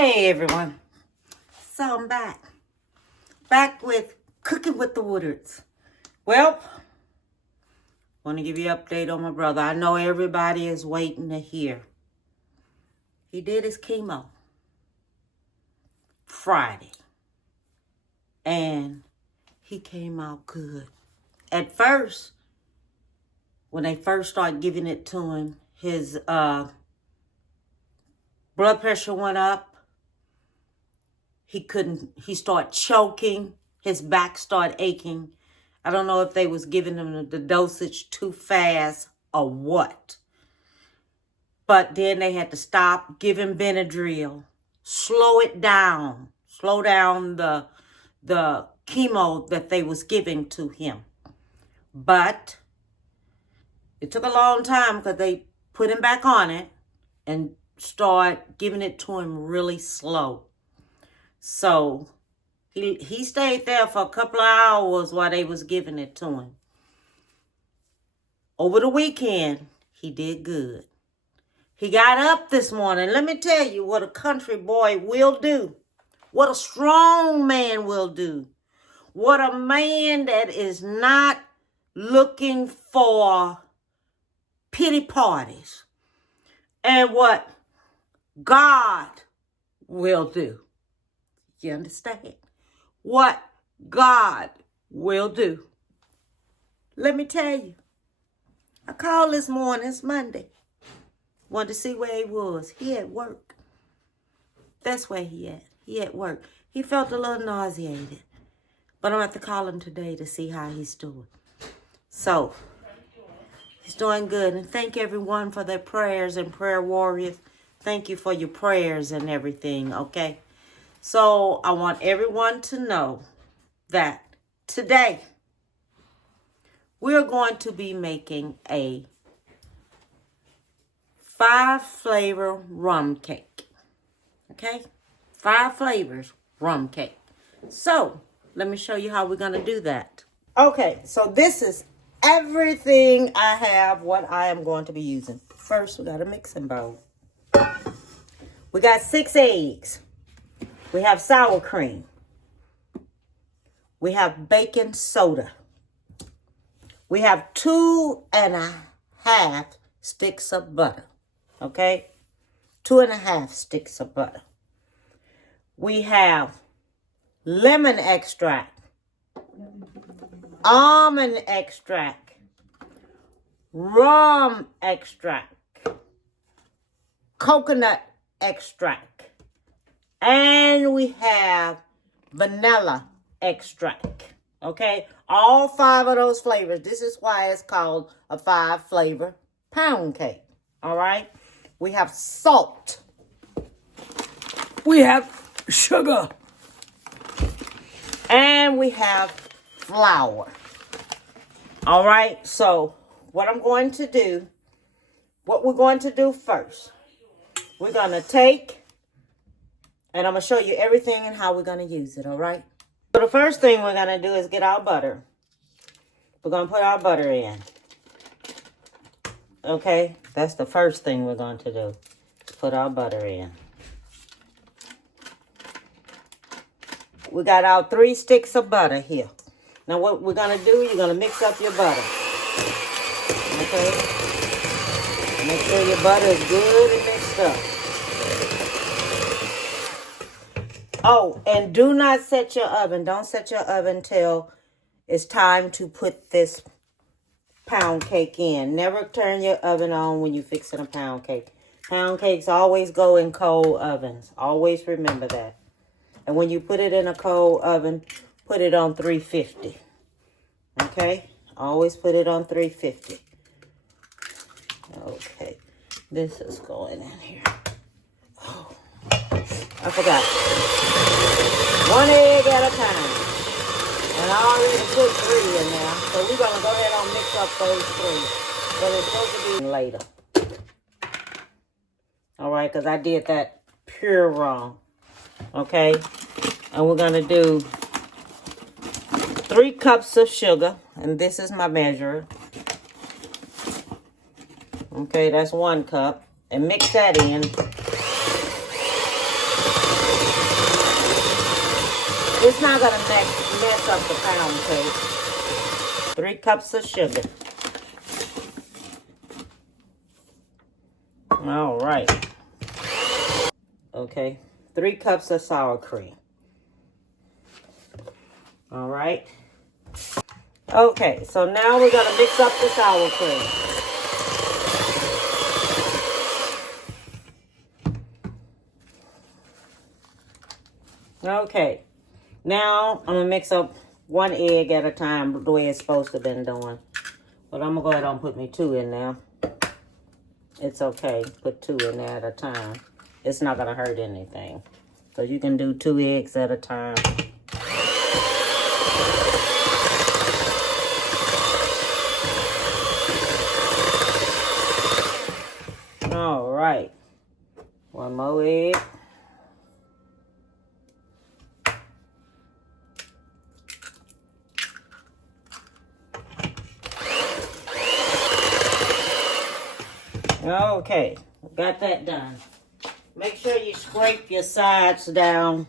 Hey everyone, so I'm back with Cooking with the Woodards. Well, want to give you an update on my brother. I know everybody is waiting to hear. He did his chemo Friday, and he came out good. At first, when they first started giving it to him, his blood pressure went up. He started choking. His back started aching. I don't know if they was giving him the dosage too fast or what. But then they had to stop, give him Benadryl, slow it down, slow down the chemo that they was giving to him. But it took a long time because they put him back on it and start giving it to him really slow. So he stayed there for a couple of hours while they was giving it to him. Over the weekend, he did good. He got up this morning. Let me tell you what a country boy will do. What a strong man will do. What a man that is not looking for pity parties. And what God will do. You understand? What God will do. Let me tell you. I called this morning. It's Monday. Wanted to see where he was. He at work. That's where he at. He at work. He felt a little nauseated. But I'm going to have to call him today to see how he's doing. So, he's doing good. And thank everyone for their prayers and prayer warriors. Thank you for your prayers and everything, okay? So, I want everyone to know that today, we're going to be making a 5-flavor rum cake. Okay? 5 flavors rum cake. So, let me show you how we're going to do that. Okay, so this is everything I have, what I am going to be using. First, we got a mixing bowl. We got 6 eggs. We have sour cream. We have baking soda. We have 2.5 sticks of butter. Okay? 2.5 sticks of butter. We have lemon extract, almond extract, rum extract, coconut extract, and we have vanilla extract. Okay? All 5 of those flavors. This is why it's called a 5-flavor pound cake. All right? We have salt. We have sugar. And we have flour. All right? So, what we're going to do first, we're going to take, and I'm going to show you everything and how we're going to use it, all right? So the first thing we're going to do is get our butter. We're going to put our butter in. Okay? That's the first thing we're going to do. Put our butter in. We got our 3 sticks of butter here. Now what we're going to do, you're going to mix up your butter. Okay? Make sure your butter is good and mixed up. Oh, and do not set your oven. Don't set your oven till it's time to put this pound cake in. Never turn your oven on when you're fixing a pound cake. Pound cakes always go in cold ovens. Always remember that. And when you put it in a cold oven, put it on 350. Okay? Always put it on 350. Okay. This is going in here. Oh, I forgot. 1 egg at a time. And I already put 3 in there. So we're going to go ahead and mix up those 3. But it's supposed to be later. All right, because I did that pure wrong. Okay? And we're going to do 3 cups of sugar. And this is my measure. Okay, that's 1 cup. And mix that in. It's not going to mess up the pound cake. 3 cups of sugar. All right. Okay. 3 cups of sour cream. All right. Okay, so now we're going to mix up the sour cream. Okay, now I'm going to mix up 1 egg at a time the way it's supposed to have been done. But I'm going to go ahead and put me 2 in there. It's okay. Put 2 in there at a time. It's not going to hurt anything. So you can do 2 eggs at a time. All right. 1 more egg. Okay, got that done. Make sure you scrape your sides down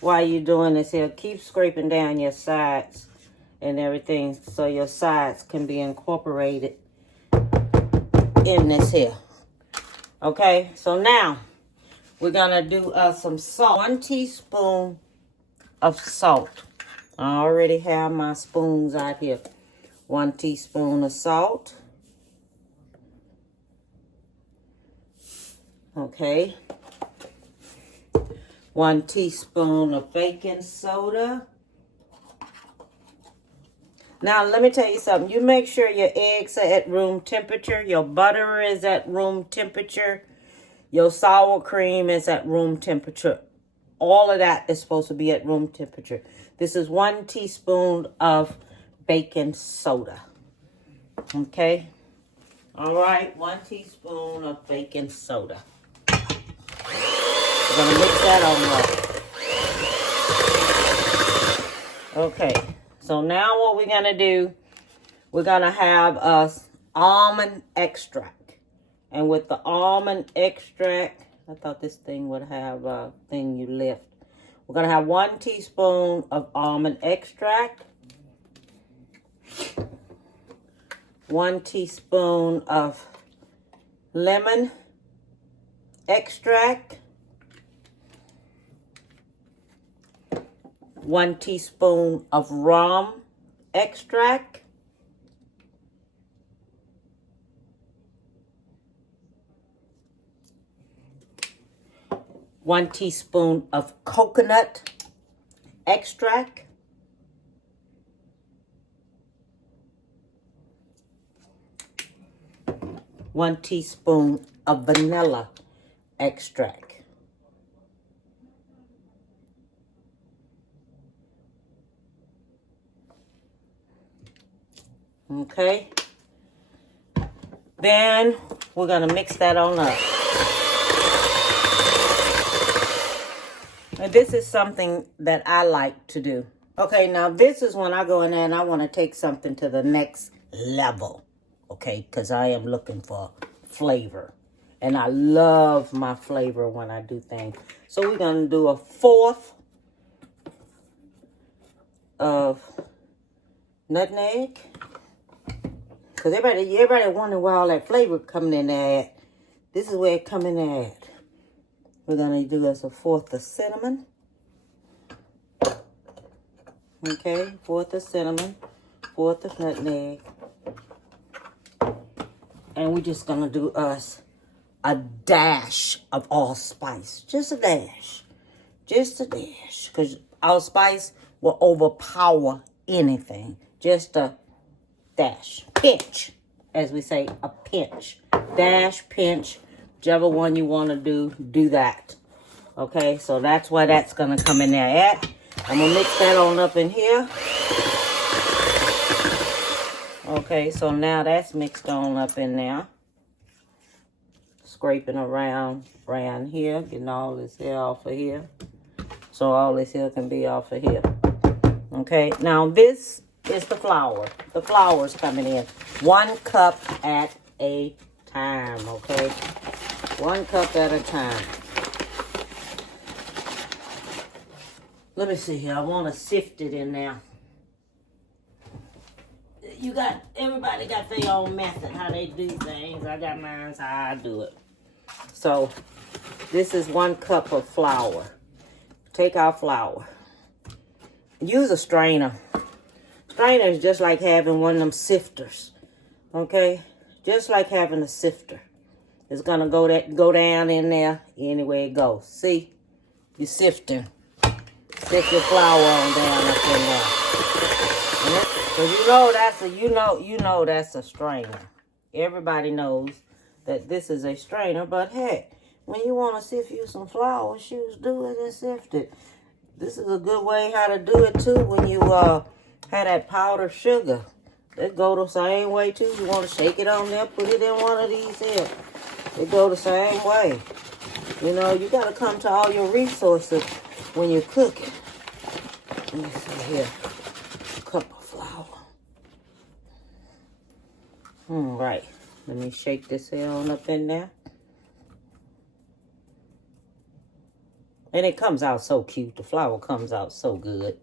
while you're doing this here. Keep scraping down your sides and everything so your sides can be incorporated in this here. Okay, so now we're gonna do some salt. 1 teaspoon of salt. I already have my spoons out here. 1 teaspoon of salt. Okay. 1 teaspoon of baking soda. Now, let me tell you something. You make sure your eggs are at room temperature. Your butter is at room temperature. Your sour cream is at room temperature. All of that is supposed to be at room temperature. This is 1 teaspoon of baking soda. Okay. All right. 1 teaspoon of baking soda. We're going to mix that on up. Okay. So now what we're going to do, we're going to have almond extract. And with the almond extract, I thought this thing would have a thing you lift. We're going to have 1 teaspoon of almond extract. 1 teaspoon of lemon extract. 1 teaspoon of rum extract. 1 teaspoon of coconut extract. 1 teaspoon of vanilla extract. Okay. Then we're going to mix that on up. And this is something that I like to do. Okay, now this is when I go in there and I want to take something to the next level. Okay, because I am looking for flavor. And I love my flavor when I do things. So we're going to do 1/4 of nutmeg. Because everybody wonder where all that flavor coming in there at. This is where it coming in at. We're going to do us 1/4 of cinnamon. Okay, 1/4 of cinnamon, 1/4 of nutmeg. And we're just going to do us a dash of allspice. Just a dash. Just a dash. Because allspice will overpower anything. Just a dash. Pinch. As we say, a pinch. Dash, pinch. Whichever one you want to do that. Okay, so that's where that's going to come in there at. I'm going to mix that on up in here. Okay, so now that's mixed on up in there. Scraping around here. Getting all this hair off of here. So all this hair can be off of here. Okay, now this is the flour. The flour's coming in. 1 cup at a time, okay? 1 cup at a time. Let me see here. I want to sift it in there. Everybody got their own method how they do things. I got mine how I do it. So this is 1 cup of flour. Take our flour. Use a strainer. Strainer is just like having one of them sifters. Okay? Just like having a sifter. It's gonna go down in there anywhere it goes. See? You're sifting. Sift your flour on down up in there. Because you know that's a strainer. Everybody knows that this is a strainer, but heck, when you want to sift you some flour, do it and sift it. This is a good way how to do it too when you have that powdered sugar. It go the same way too. You want to shake it on there, put it in one of these here. It go the same way. You know, you got to come to all your resources when you're cooking. Let me see here. A cup of flour. All right. Let me shake this here on up in there. And it comes out so cute. The flour comes out so good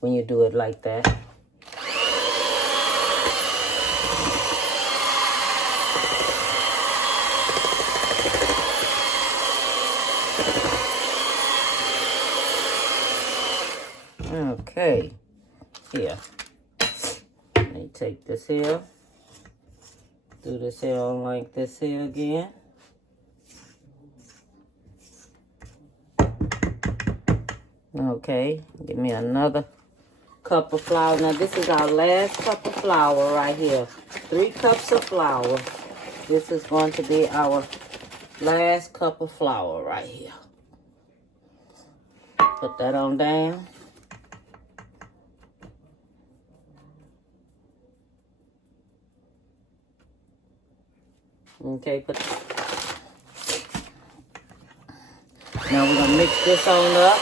when you do it like that. Okay. Here. Let me take this here. Do this here on like this here again. Okay, give me another cup of flour. Now this is our last cup of flour right here. 3 cups of flour. This is going to be our last cup of flour right here. Put that on down. Okay, now we're going to mix this on up.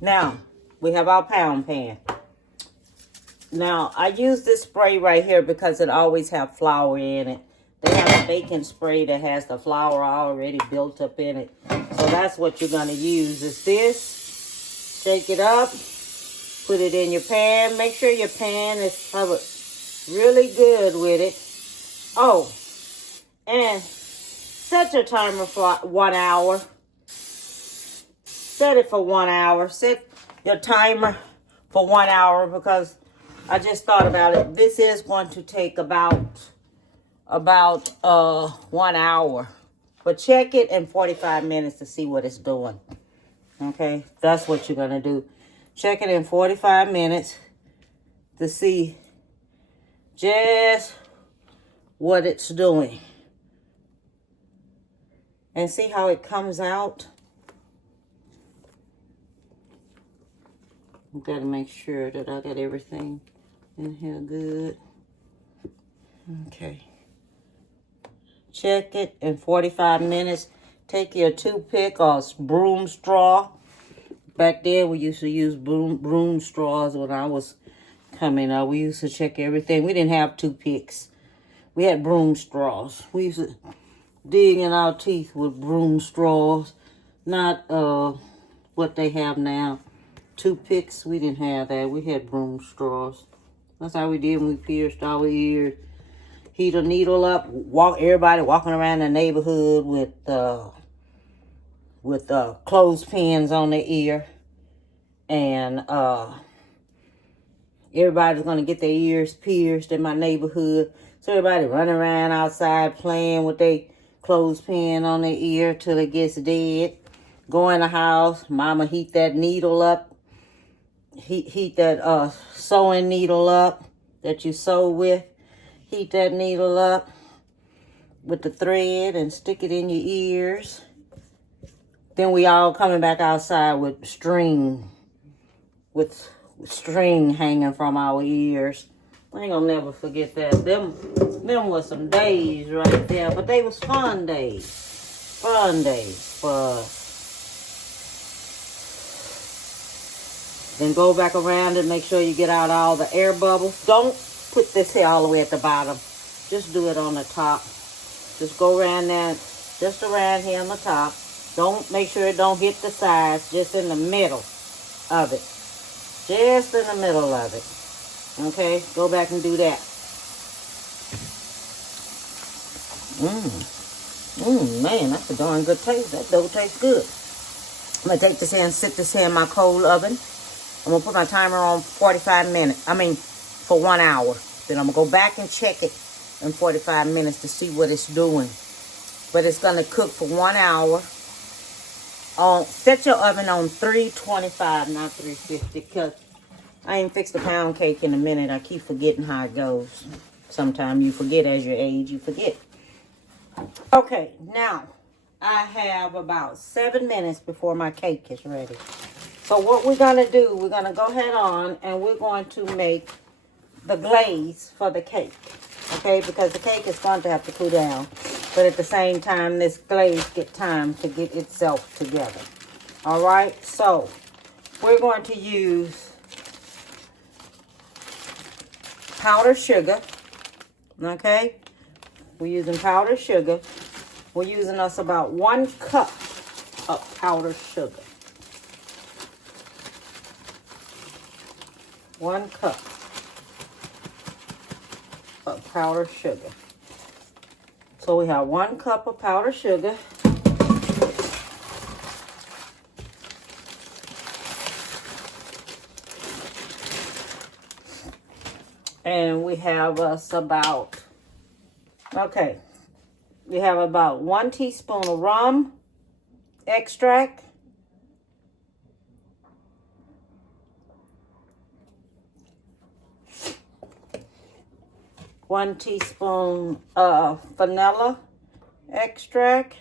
Now, we have our pound pan. Now, I use this spray right here because it always have flour in it. They have a baking spray that has the flour already built up in it. So that's what you're going to use is this. Shake it up. Put it in your pan. Make sure your pan is covered really good with it. Oh, and set your timer for 1 hour. Set it for 1 hour. Set your timer for 1 hour because I just thought about it. This is going to take about 1 hour. But check it in 45 minutes to see what it's doing. Okay, that's what you're going to do. Check it in 45 minutes to see just what it's doing. And see how it comes out. I've got to make sure that I got everything in here good. Okay. Check it in 45 minutes. Take your toothpick or broom straw. Back there, we used to use broom straws when I was coming up. We used to check everything. We didn't have toothpicks. We had broom straws. We used to dig in our teeth with broom straws. Not what they have now. Toothpicks, we didn't have that. We had broom straws. That's how we did when we pierced our ears. Heat a needle up. Everybody walking around the neighborhood with clothespins on their ear. And everybody's going to get their ears pierced in my neighborhood. So everybody running around outside playing with their clothespin on their ear till it gets dead. Go in the house. Mama heat that needle up. Heat that sewing needle up that you sew with. Heat that needle up with the thread and stick it in your ears. Then we all coming back outside with string hanging from our ears. I ain't gonna never forget that. Them was some days right there, but they was fun days. Fun days for us. Then go back around and make sure you get out all the air bubbles. Don't put this here all the way at the bottom. Just do it on the top. Just go around there, just around here on the top. Don't, make sure it don't hit the sides, just in the middle of it. Just in the middle of it. Okay, go back and do that. Man, that's a darn good taste. That dough tastes good. I'm going to take this here and sit this here in my cold oven. I'm going to put my timer on 45 minutes. For 1 hour. Then I'm going to go back and check it in 45 minutes to see what it's doing. But it's going to cook for 1 hour. Set your oven on 325, not 350, because I ain't fixed the pound cake in a minute. I keep forgetting how it goes. Sometimes you forget as you age, you forget. Okay, now I have about 7 minutes before my cake is ready. So what we're going to do, we're going to go ahead on and we're going to make the glaze for the cake. Okay, because the cake is going to have to cool down. But at the same time, this glaze get time to get itself together. All right, so we're going to use powdered sugar. Okay, we're using powdered sugar. We're using us about 1 cup of powdered sugar. 1 cup of powdered sugar. So we have 1 cup of powdered sugar. And we have us about, okay, we have about 1 teaspoon of rum extract. One teaspoon of vanilla extract.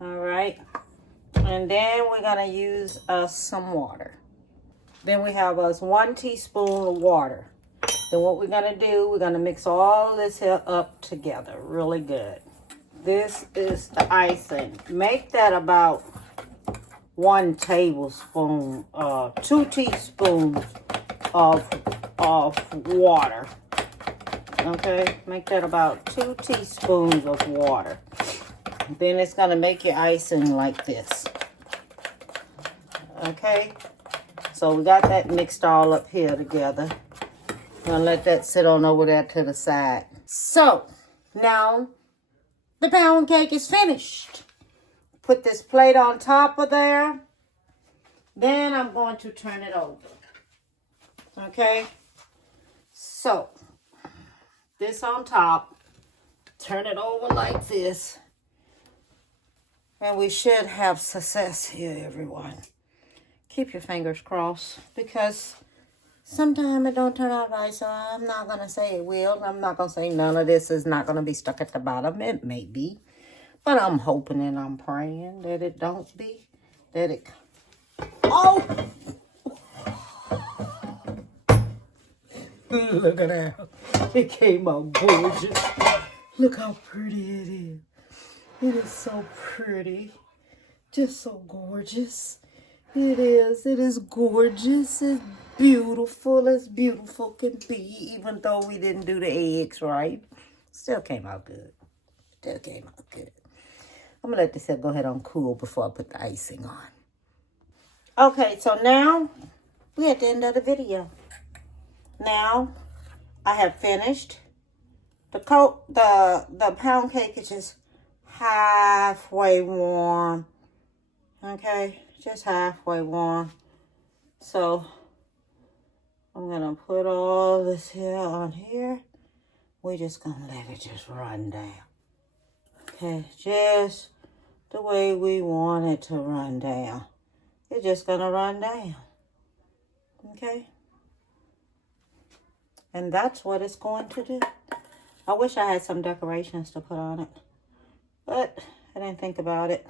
All right. And then we're going to use some water. Then we have us 1 teaspoon of water. Then what we're going to do, we're going to mix all this here up together really good. This is the icing. Make that about 1 tablespoon, 2 teaspoons of water. Okay, make that about 2 teaspoons of water. Then it's going to make your icing like this. Okay, so we got that mixed all up here together. I'm going to let that sit on over there to the side. So, now the pound cake is finished. Put this plate on top of there. Then I'm going to turn it over. Okay, so this on top. Turn it over like this. And we should have success here, everyone. Keep your fingers crossed, because sometimes it don't turn out right, so I'm not going to say it will. I'm not going to say none of this is not going to be stuck at the bottom. It may be, but I'm hoping and I'm praying that it don't be. That it... Oh! Look at that. It came out gorgeous. Look how pretty it is. It is so pretty. Just so gorgeous. It is. It is gorgeous. It's beautiful. As beautiful can be. Even though we didn't do the eggs right. Still came out good. Still came out good. I'm going to let this go ahead and cool before I put the icing on. Okay, so now we're at the end of the video. Now I have finished. The pound cake is just halfway warm. Okay, just halfway warm. So I'm gonna put all this here on here. We're just gonna let it just run down. Okay, just the way we want it to run down. It's just gonna run down. Okay, and that's what it's going to do. I wish I had some decorations to put on it, but I didn't think about it.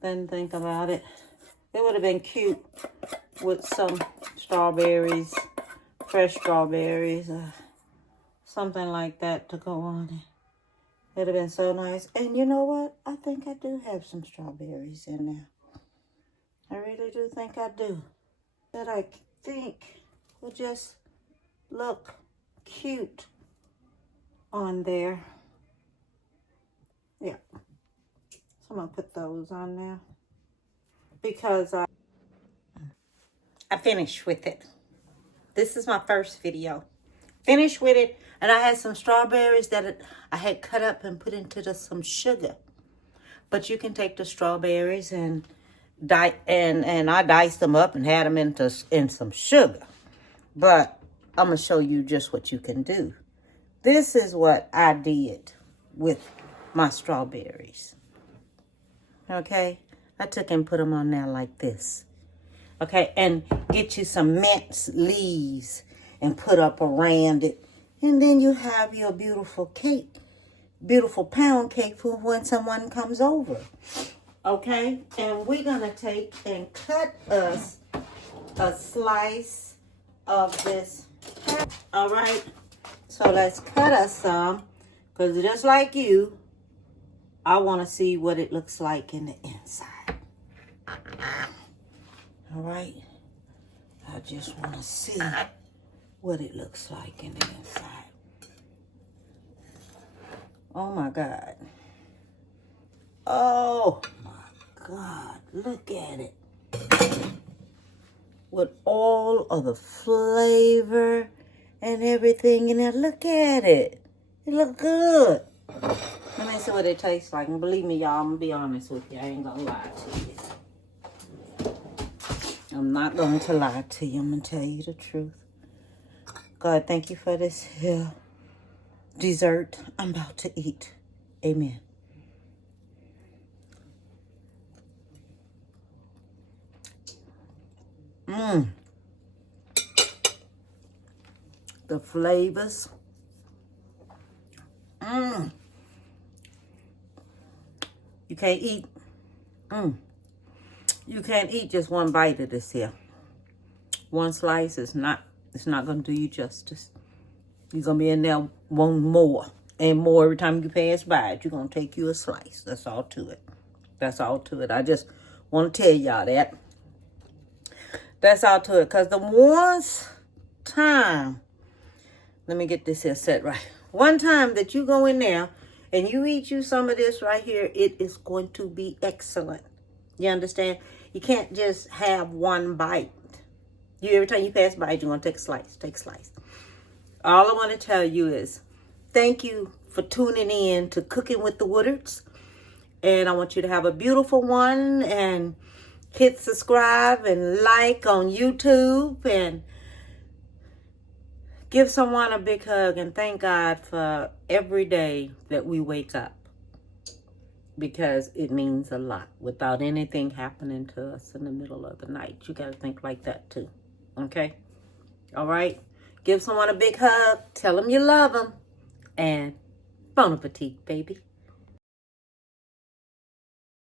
Didn't think about it. It would have been cute with some strawberries, fresh strawberries, something like that to go on it. It'd have been so nice. And you know what? I think I do have some strawberries in there. I really do think I do. That I think will just look cute on there. Yeah. So I'm going to put those on there. Because I finished with it. This is my first video. Finished with it. And I had some strawberries that I had cut up and put into some sugar. But you can take the strawberries and I diced them up and had them in some sugar. But I'm going to show you just what you can do. This is what I did with my strawberries. Okay? I took and put them on there like this. Okay? And get you some mint leaves and put up around it. And then you have your beautiful cake. Beautiful pound cake for when someone comes over. Okay? And we're going to take and cut us a slice of this. All right? So let's cut us some. Because just like you, I want to see what it looks like in the inside. All right? I just want to see what it looks like in the inside. Oh, my God. Oh, my God. Look at it. With all of the flavor and everything in there. Look at it. It look good. Let me see what it tastes like. And believe me, y'all, I'm going to be honest with you. I ain't going to lie to you. I'm not going to lie to you. I'm going to tell you the truth. God, thank you for this here dessert I'm about to eat. Amen. The flavors. You can't eat. You can't eat just one bite of this here. One slice is not, it's not going to do you justice. You're going to be in there wanting more and more every time you pass by it. You're going to take you a slice. That's all to it. That's all to it. I just want to tell y'all that. That's all to it. Because the once time, let me get this here set right. One time that you go in there and you eat you some of this right here, it is going to be excellent. You understand? You can't just have one bite. Every time you pass by it, you're going to take a slice. Take a slice. All I want to tell you is thank you for tuning in to Cooking with the Woodards. And I want you to have a beautiful one. And hit subscribe and like on YouTube. And give someone a big hug. And thank God for every day that we wake up. Because it means a lot. Without anything happening to us in the middle of the night. You got to think like that too. Okay? All right? Give someone a big hug. Tell them you love them. And bon appetit, baby.